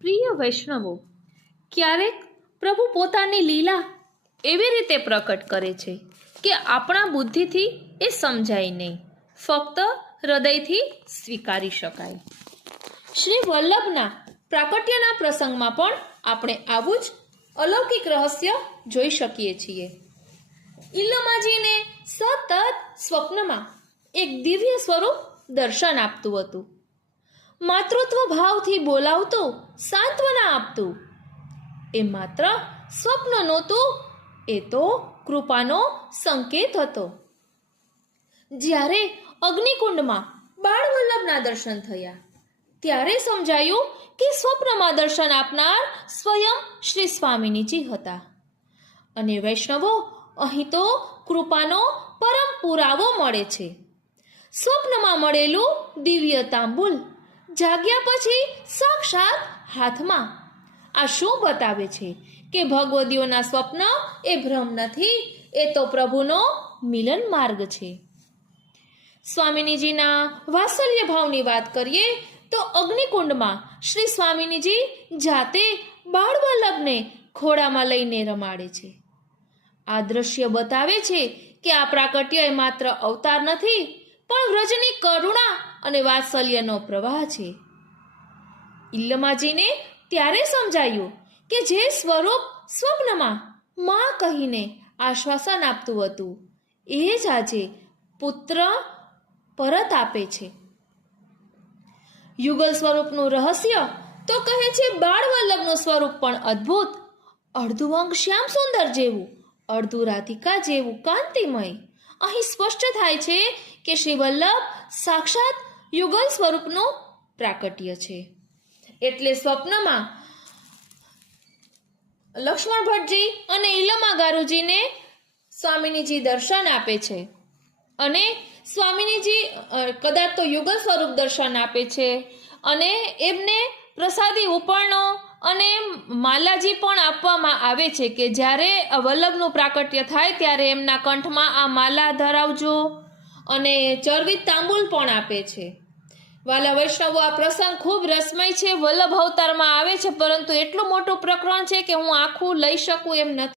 પ્રિય વૈષ્ણવો, ક્યારેક પ્રભુ પોતાની લીલા એવી રીતે પ્રકટ કરે છે કે આપણા બુદ્ધિથી એ સમજાય નહીં, ફક્ત હૃદયથી સ્વીકારી શકાય. શ્રી વલ્લભના પ્રાકટ્યના પ્રસંગમાં પણ આપણે આવું જ અલૌકિક રહસ્ય જોઈ શકીએ છીએ. ઈલ્લમાજીને સતત સ્વપ્નમાં એક દિવ્ય સ્વરૂપ દર્શન આપતું હતું. માતૃત્વ ભાવથી બોલાવતું, સાંત્વના આપતું. એ માત્ર સ્વપ્ન નહોતું, એ તો કૃપાનો સંકેત હતો. જ્યારે અગ્નિકુંડમાં બાળવલ્લભના દર્શન થયા ત્યારે સમજાયું કે સ્વપ્નમાં દર્શન આપનાર સ્વયં શ્રી સ્વામિનીજી હતા. અને વૈષ્ણવો, અહીં તો કૃપાનો પરમ પુરાવો મળે છે. સ્વપ્નમાં મળેલું દિવ્ય તાંબુલ જાગ્યા પછી સાક્ષાત હાથમાં. આ શું બતાવે છે કે ભગવદીઓના સ્વપ્ન એ ભ્રમ નથી, એ તો પ્રભુનો મિલન માર્ગ છે. સ્વામિનીજીના વાત્સલ્ય ભાવની વાત કરીએ તો અગ્નિકુંડમાં શ્રી સ્વામિનીજી જાતે બાળવલ્લભને ખોળામાં લઈને રમાડે છે. આ દ્રશ્ય બતાવે છે કે આ પ્રાકટ્ય એ માત્ર અવતાર નથી, પણ વ્રજની કરુણા અને વાત્સલ્યનો પ્રવાહ છે. ઈલ્લમાજીને ત્યારે સમજાયું કે જે સ્વરૂપ સ્વપ્નમાં માં કહીને આશ્વાસન આપતું હતું, એ જ આજે પુત્ર પરત આપે છે. યુગલ સ્વરૂપનું રહસ્ય તો કહે છે બાળવલ્લભનું સ્વરૂપ પણ અદ્ભુત. અડધું અંગ શ્યામ સુંદર જેવું, અડધું રાધિકા જેવું કાંતિમય. અહીં સ્પષ્ટ થાય છે કે શ્રી વલ્લભ સાક્ષાત યુગલ સ્વરૂપનું પ્રાકટ્ય છે. એટલે સ્વપ્નમાં લક્ષ્મણ ભટ્ટજી અને ઈલ્લમા ગારુજીને સ્વામિનીજી દર્શન આપે છે. અને સ્વામિનીજી કદાચ તો યુગલ સ્વરૂપ દર્શન આપે છે અને એમને પ્રસાદી ઉપરણો અને માલાજી પણ આપવામાં આવે છે કે જ્યારે વલ્લભનું પ્રાકટ્ય થાય ત્યારે એમના કંઠમાં આ માલા ધરાવજો, અને ચરવિત તાંબુલ પણ આપે છે. વાલા વૈષ્ણવો, આ પ્રસંગ ખૂબ રસમય છે. વલ્લભ અવતારમાં આવે છે, પરંતુ એટલું મોટું પ્રકરણ છે કે હું આખું લઈ શકું એમ નથી.